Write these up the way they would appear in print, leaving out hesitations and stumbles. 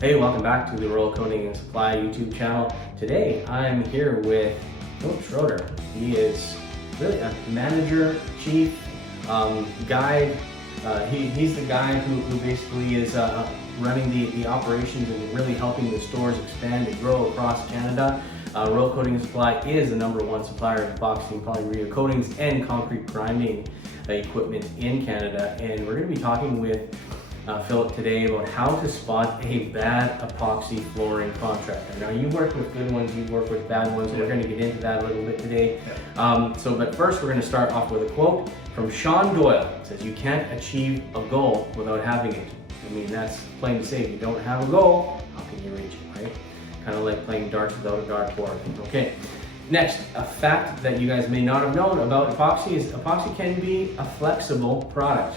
Hey, welcome back to the Royal Coating Supply YouTube channel. Today I'm here with Philipp Schroeder. He is really a manager, chief, guide. He's the guy who basically is running the operations and really helping the stores expand and grow across Canada. Royal Coating Supply is the #1 supplier of epoxy and polyurethane coatings and concrete grinding equipment in Canada. And we're going to be talking with Philipp today about how to spot a bad epoxy flooring contractor. Now, you work with good ones, you work with bad ones. We're going to get into that a little bit today. But first, we're going to start off with a quote from Sean Doyle. It says, "You can't achieve a goal without having it." I mean, that's plain to say. If you don't have a goal, how can you reach it, right? Kind of like playing darts without a dartboard. Okay. Next, a fact that you guys may not have known about epoxy is epoxy can be a flexible product.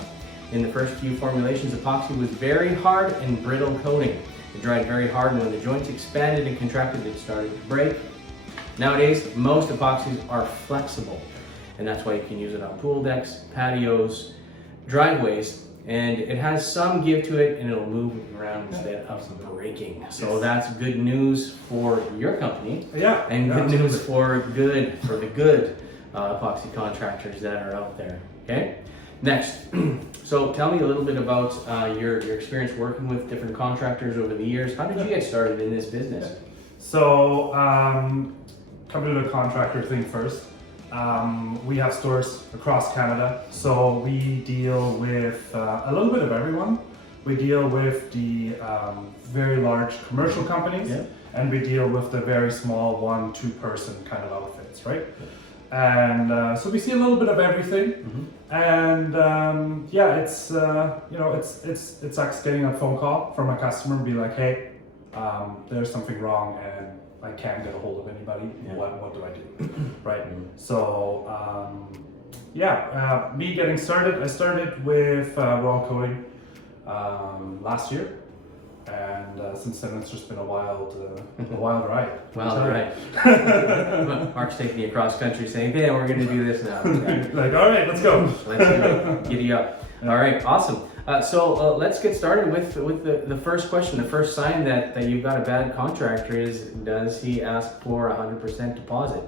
In the first few formulations, epoxy was very hard and brittle coating. It dried very hard, and when the joints expanded and contracted, it started to break. Nowadays, most epoxies are flexible, and that's why you can use it on pool decks, patios, driveways, and it has some give to it, and it'll move around instead of breaking. So that's good news for your company, and good news for the good epoxy contractors that are out there. Okay. Next, so tell me a little bit about your experience working with different contractors over the years. How did you get started in this business? So, coming to the contractor thing first, we have stores across Canada, so we deal with a little bit of everyone. We deal with the very large commercial companies, and we deal with the very small 1-2 person kind of outfits, right? And so we see a little bit of everything, and it's it's like getting a phone call from a customer and be like, hey, there's something wrong and I can't get a hold of anybody. What do I do, right? So me getting started, I started with Royal Coating last year. And since then, it's just been a wild ride. Wild ride. Mark's taking you across country saying, "Hey, we're going to do this now." Like, all right, let's go. Let's go. Giddy up. All right, awesome. So let's get started with the first question. The first sign that you've got a bad contractor is, does he ask for 100% deposit?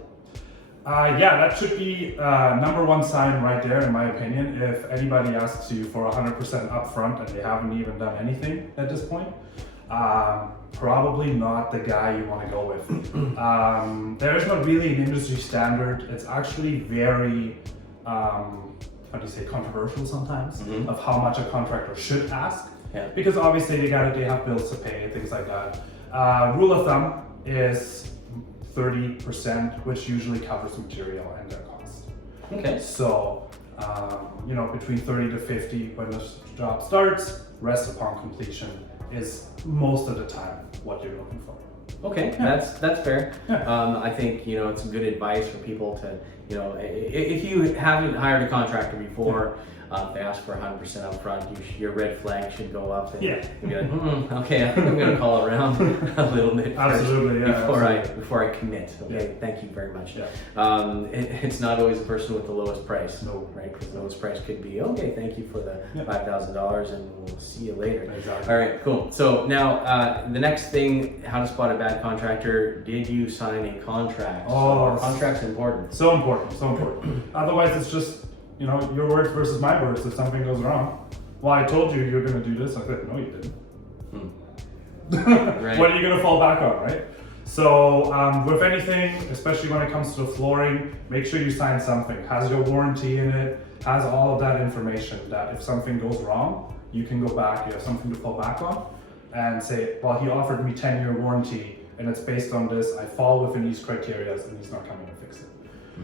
That should be #1 sign right there, in my opinion. If anybody asks you for 100% upfront and they haven't even done anything at this point, probably not the guy you want to go with. There is not really an industry standard. It's actually very, controversial sometimes of how much a contractor should ask. Because obviously they have bills to pay, things like that. Rule of thumb is 30%, which usually covers material and their cost. Okay. So, between 30 to 50 when the job starts, rest upon completion is most of the time what you're looking for. Okay, that's fair. I think it's good advice for people to if you haven't hired a contractor before. If they ask for 100% up front, your red flag should go up, and you'll be like, okay, I think I'm going to call around a little bit first before I commit. Okay, thank you very much. It's not always the person with the lowest price, right? Because the lowest price could be, okay, thank you for the $5,000, and we'll see you later. Exactly. All right, cool. So now the next thing, how to spot a bad contractor. Did you sign a contract? Oh, contract's important. So important. Otherwise, it's just your words versus my words. If something goes wrong, well, I told you you're going to do this. I said, no, you didn't. Right. What are you going to fall back on, right? So with anything, especially when it comes to the flooring, make sure you sign something. Has your warranty in it, has all of that information that if something goes wrong, you can go back, you have something to fall back on and say, well, he offered me 10-year warranty and it's based on this, I fall within these criteria and he's not coming to fix it.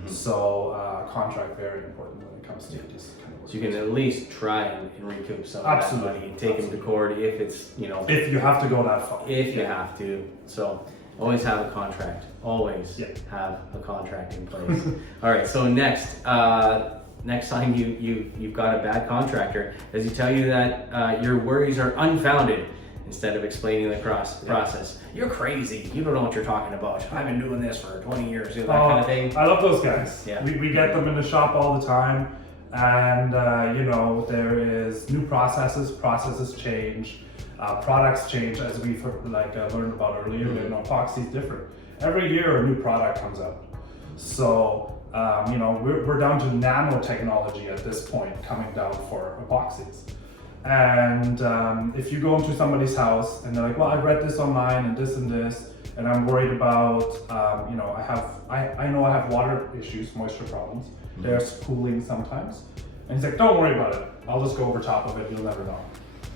So contract, very important when it comes to this kind of work. So you can at least try and recoup some of that money and take him to court if it's, if you have to go that far. If you have to. So always have a contract. Always have a contract in place. All right, so next time you've got a bad contractor, does he tell you that your worries are unfounded? Instead of explaining the process. You're crazy. You don't know what you're talking about. I've been doing this for 20 years. That kind of thing. I love those guys. We get them in the shop all the time. And, there is new processes change. Products change, as we've learned about earlier. You know, epoxy is different. Every year a new product comes out. So you know, we're down to nanotechnology at this point coming down for epoxies. And if you go into somebody's house and they're like, well, I read this online and this, and I'm worried about, you know, I know I have water issues, moisture problems. There's cooling sometimes. And he's like, don't worry about it. I'll just go over top of it. You'll never know,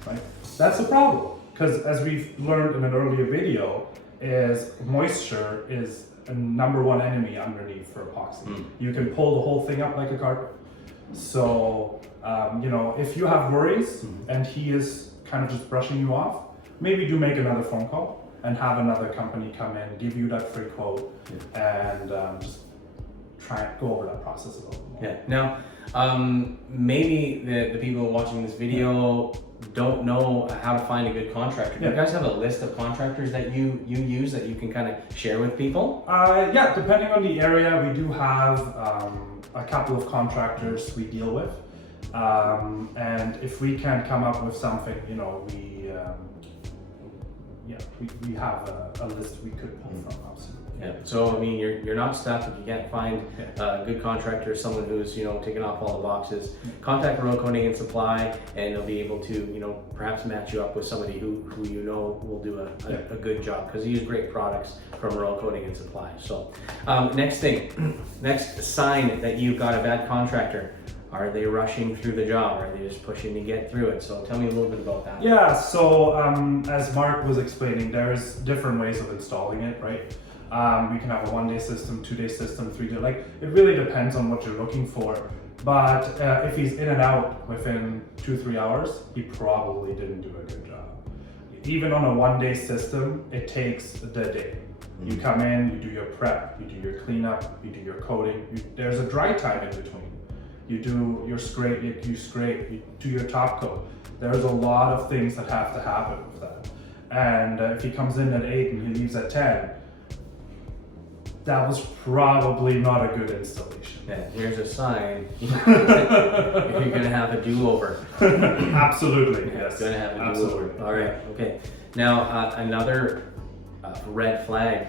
right? That's the problem. Because as we've learned in an earlier video, is moisture is a #1 enemy underneath for epoxy. You can pull the whole thing up like a carpet. So, you know, if you have worries and he is kind of just brushing you off, maybe do make another phone call and have another company come in, give you that free quote, and just try and go over that process a little more. Yeah. Now, maybe the people watching this video don't know how to find a good contractor. Do you guys have a list of contractors that you use that you can kind of share with people? Yeah, depending on the area, we do have a couple of contractors we deal with. And if we can come up with something, you know, we have a list we could pull from, absolutely. Yeah. So I mean, you're not stuck if you can't find a good contractor, someone who's, you know, taking off all the boxes. Contact Royal Coating and Supply, and they'll be able to, you know, perhaps match you up with somebody who you know will do a good job, because they use great products from Royal Coating and Supply. So next sign that you've got a bad contractor. Are they rushing through the job? Are they just pushing to get through it? So tell me a little bit about that. Yeah, so as Mark was explaining, there's different ways of installing it, right? We can have a 1-day system, 2-day system, 3-day, like it really depends on what you're looking for. But if he's in and out within 2-3 hours, he probably didn't do a good job. Even on a 1-day system, it takes the day. You come in, you do your prep, you do your cleanup, you do your coating. There's a dry time in between. You do your scrape, you do your top coat. There's a lot of things that have to happen with that. And if he comes in at 8 and he leaves at 10, that was probably not a good installation. Yeah, here's a sign. You're gonna have a do-over. Absolutely, yes. Gonna have a do-over. All right, okay. Now another red flag.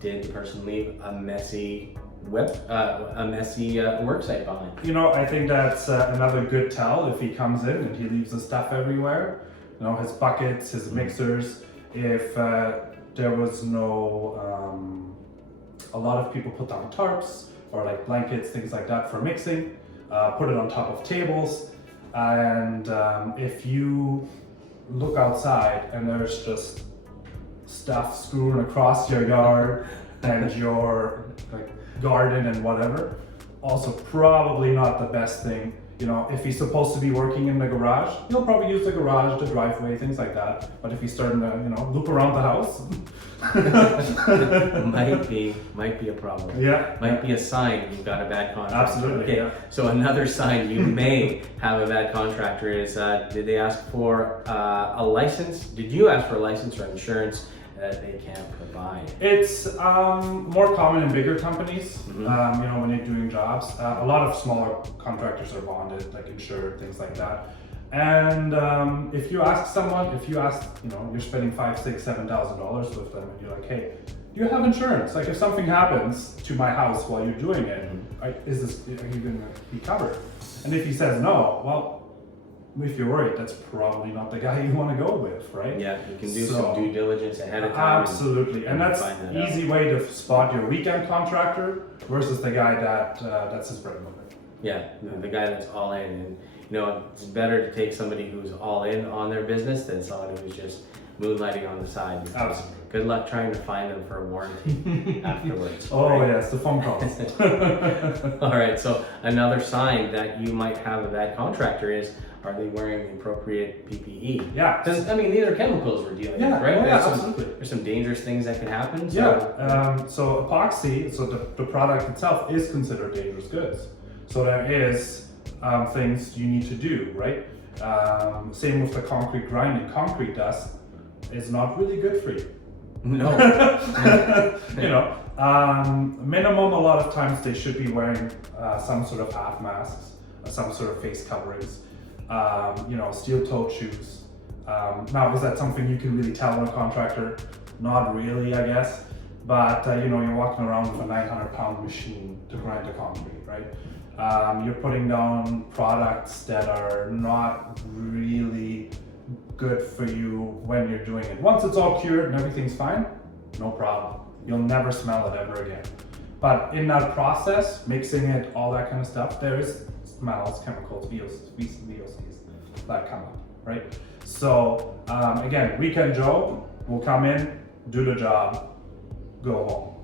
Did the person leave a messy work site behind? You know, I think that's another good tell if he comes in and he leaves his stuff everywhere. You know, his buckets, his mixers. If there was no, a lot of people put down tarps or like blankets, things like that for mixing. Put it on top of tables. And if you look outside and there's just stuff strewn across your yard and your like garden and whatever, also probably not the best thing. You know, if he's supposed to be working in the garage, he'll probably use the garage, the driveway, things like that. But if he's starting to, you know, loop around the house, might be a problem. Yeah, might be a sign you've got a bad contractor. Absolutely. Okay. Yeah. So another sign you may have a bad contractor is did they ask for a license? Did you ask for a license or insurance that they can't provide? It's more common in bigger companies. You know, when you're doing jobs, a lot of smaller contractors are bonded, like insured, things like that. And if you ask, you know, you're spending $5,000, $6,000, $7,000 with them, and you're like, hey, do you have insurance? Like, if something happens to my house while you're doing it, are you going to be covered? And if he says no, well, if you're worried, that's probably not the guy you want to go with, right? Yeah, you can do some due diligence ahead of time. Absolutely, and that's an easy way to spot your weekend contractor versus the guy that's his bread and butter. Yeah, the guy that's all in. And you know, it's better to take somebody who's all in on their business than someone who's just moonlighting on the side. Absolutely. Good luck trying to find them for a warranty afterwards. Oh, right? Yes, the phone calls. All right, so another sign that you might have a bad contractor is, are they wearing the appropriate PPE? Yeah. Because, I mean, these are chemicals we're dealing with, right? Absolutely. There's some dangerous things that can happen. So. Yeah, so epoxy, so the product itself is considered dangerous goods. So there is things you need to do, right? Same with the concrete grinding. Concrete dust is not really good for you. No. You know, minimum, a lot of times they should be wearing some sort of half masks, some sort of face coverings, you know, steel-toed shoes, Now, is that something you can really tell on a contractor? Not really, I guess. But you're walking around with a 900-pound machine to grind the concrete, right? You're putting down products that are not really good for you when you're doing it. Once it's all cured and everything's fine, no problem. You'll never smell it ever again. But in that process, mixing it, all that kind of stuff, there is smells, chemicals, VOCs that come up, right? So again, Weekend Joe will come in, do the job, go home.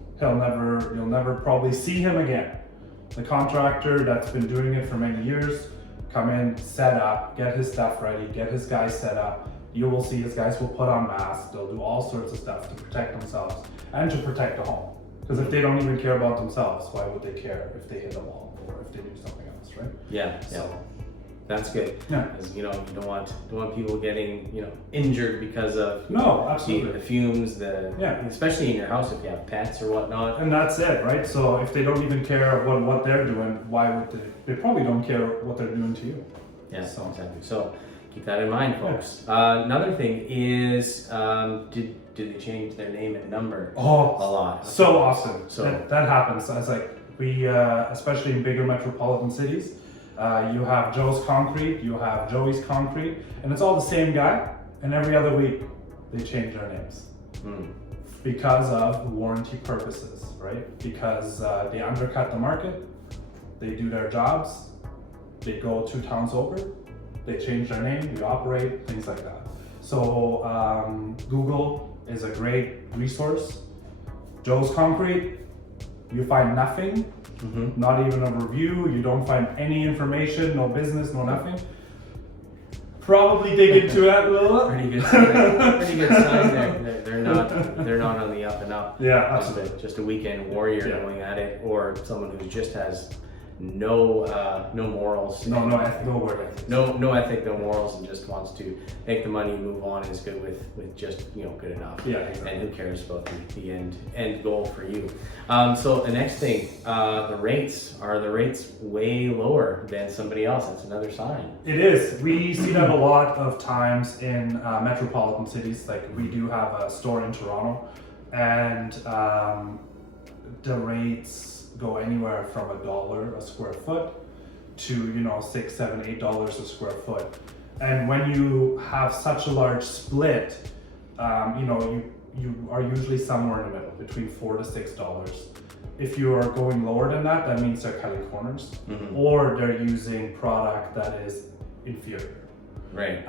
You'll never probably see him again. The contractor that's been doing it for many years, come in, set up, get his stuff ready, get his guys set up. You will see his guys will put on masks, they'll do all sorts of stuff to protect themselves and to protect the home. Because if they don't even care about themselves, why would they care if they hit a wall or if they do something else, right? Yeah. So, that's good. Yeah. Because you don't want people getting injured because of no, absolutely. the fumes, especially in your house if you have pets or whatnot. And that's it, right? So if they don't even care what they're doing, why would they? They probably don't care what they're doing to you. Yeah, so exactly. So keep that in mind, folks. Yeah. Another thing is, did they change their name and number? Oh, a lot. So often. So that happens. It's like we, especially in bigger metropolitan cities. You have Joe's Concrete, you have Joey's Concrete, and it's all the same guy. And every other week, they change their names because of warranty purposes, right? Because they undercut the market, they do their jobs, they go 2 towns over, they change their name, we operate, things like that. So Google is a great resource. Joe's Concrete, you find nothing. Not even a review, you don't find any information, no business, no nothing. Probably dig into that a little. Pretty good sign there. They're not on the up and up. Yeah, absolutely. Just a weekend warrior going at it, or someone who just has no morals. No work ethic. No ethic, no morals, and just wants to make the money, move on, and is good with just good enough. Yeah, exactly. And who cares about the end goal for you? So the next thing, the rates way lower than somebody else. That's another sign. It is. We see that a lot of times in metropolitan cities. Like we do have a store in Toronto, and the rates go anywhere from $1 a square foot to $6, $7, $8 a square foot. And when you have such a large split, you are usually somewhere in the middle, between $4 to $6. If you are going lower than that, that means they're cutting corners, or they're using product that is inferior. Right.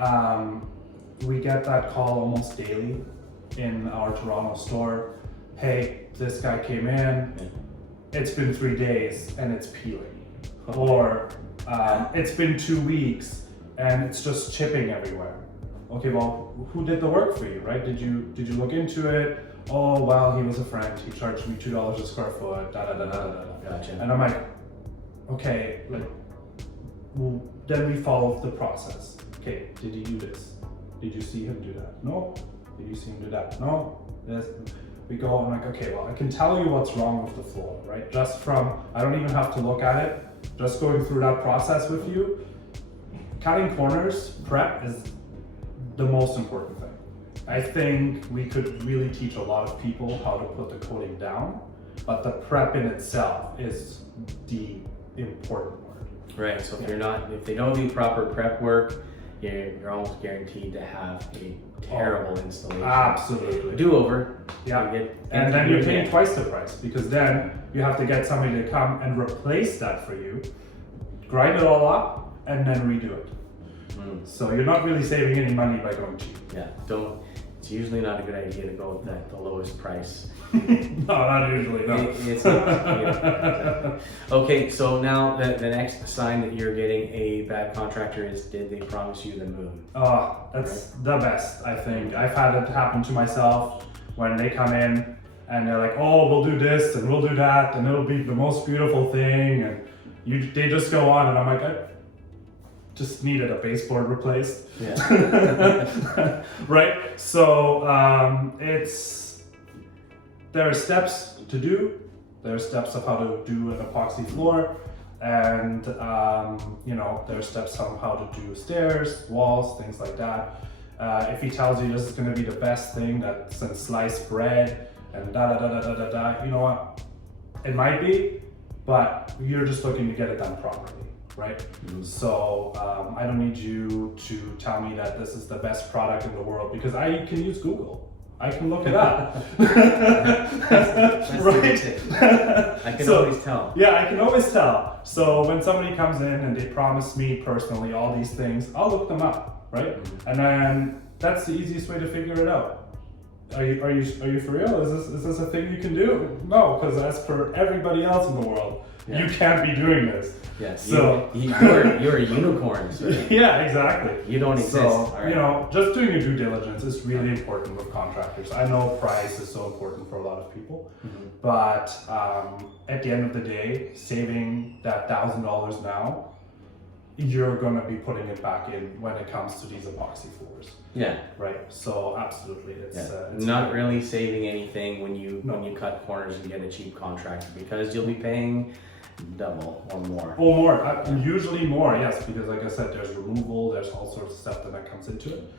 We get that call almost daily in our Toronto store. Hey, this guy came in. It's been 3 days and it's peeling, or it's been 2 weeks and it's just chipping everywhere. Okay, well, who did the work for you, right? Did you look into it? Oh, well, he was a friend. He charged me $2 a square foot. Gotcha. And I'm like, okay, well, then we follow the process. Okay, did he do this? Did you see him do that? No. Did you see him do that? No. Yes. We go and I'm like, okay, well, I can tell you what's wrong with the floor, right? Just from, I don't even have to look at it, just going through that process with you. Cutting corners, prep is the most important thing. I think we could really teach a lot of people how to put the coating down, but the prep in itself is the important word. Right, so if they don't do proper prep work, you're almost guaranteed to have a terrible installation. Absolutely. Do-over. Yeah. And then you're paying twice the price, because then you have to get somebody to come and replace that for you, grind it all up, and then redo it. So you're not really saving any money by going cheap. Yeah, it's usually not a good idea to go with the lowest price. No, not usually, no. It's not. Exactly. Okay, so now the next sign that you're getting a bad contractor is, did they promise you the moon? That's the best, I think. I've had it happen to myself when they come in and they're like, oh, we'll do this and we'll do that and it'll be the most beautiful thing, and they just go on, and I'm like, I just needed a baseboard replaced. Yeah. Right? So there are steps to do. There are steps of how to do an epoxy floor, and there are steps on how to do stairs, walls, things like that. If he tells you this is going to be the best thing that since sliced bread and you know what? It might be, but you're just looking to get it done properly, right? So I don't need you to tell me that this is the best product in the world, because I can use Google. I can look it up. That's right? I can always tell. Yeah, I can always tell. So when somebody comes in and they promise me personally all these things, I'll look them up, right? And then that's the easiest way to figure it out. Are you for real? Is this a thing you can do? No, because as per everybody else in the world, you can't be doing this. Yes. So you're a unicorn. So yeah, exactly. You don't exist. So you know, just doing your due diligence is really important with contractors. I know price is so important for a lot of people, but at the end of the day, saving that $1,000 now, you're gonna be putting it back in when it comes to these epoxy floors. Yeah. Right. So absolutely, it's not really saving anything when you cut corners and get a cheap contractor, because you'll be paying double or more. Or more, usually more, yes, because like I said, there's removal, there's all sorts of stuff that comes into it,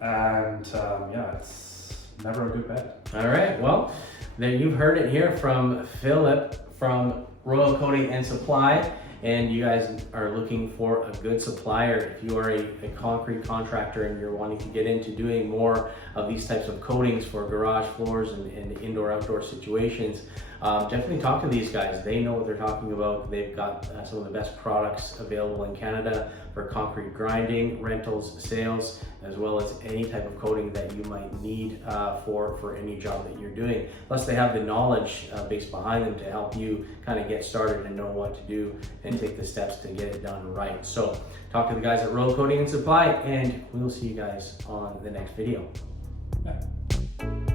and yeah, it's never a good bet. All right, well, then you've heard it here from Philip from Royal Coating and Supply. And you guys are looking for a good supplier. If you are a concrete contractor and you're wanting to get into doing more of these types of coatings for garage floors and indoor-outdoor situations, definitely talk to these guys. They know what they're talking about. They've got some of the best products available in Canada for concrete grinding, rentals, sales, as well as any type of coating that you might need for any job that you're doing. Plus, they have the knowledge base behind them to help you kind of get started and know what to do and take the steps to get it done right. So talk to the guys at Royal Coating and Supply, and we will see you guys on the next video. Yeah.